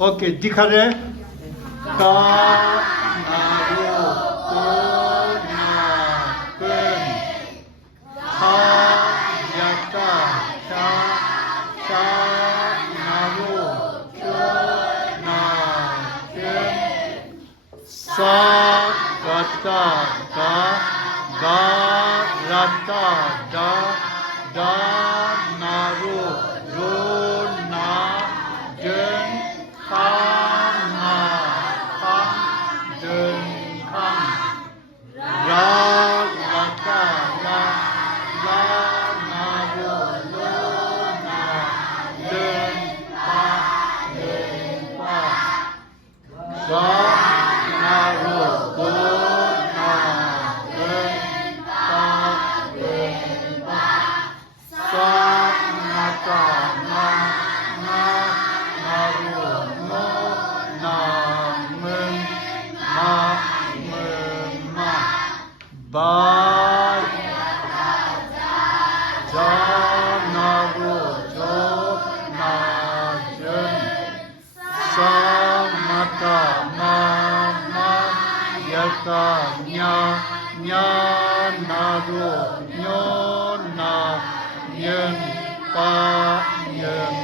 ओके दिखा रहे का नारू को ना कन खा याता शा नारू को ना कन सा gata ga rata da naru ro na den khang na khang den khang ra rata la naru ro na den pa ga naru ro na den pa sa nata na naru no na men ma ba ja naru jo na jen sa mata ma yata nya naru nyo na yen pa yen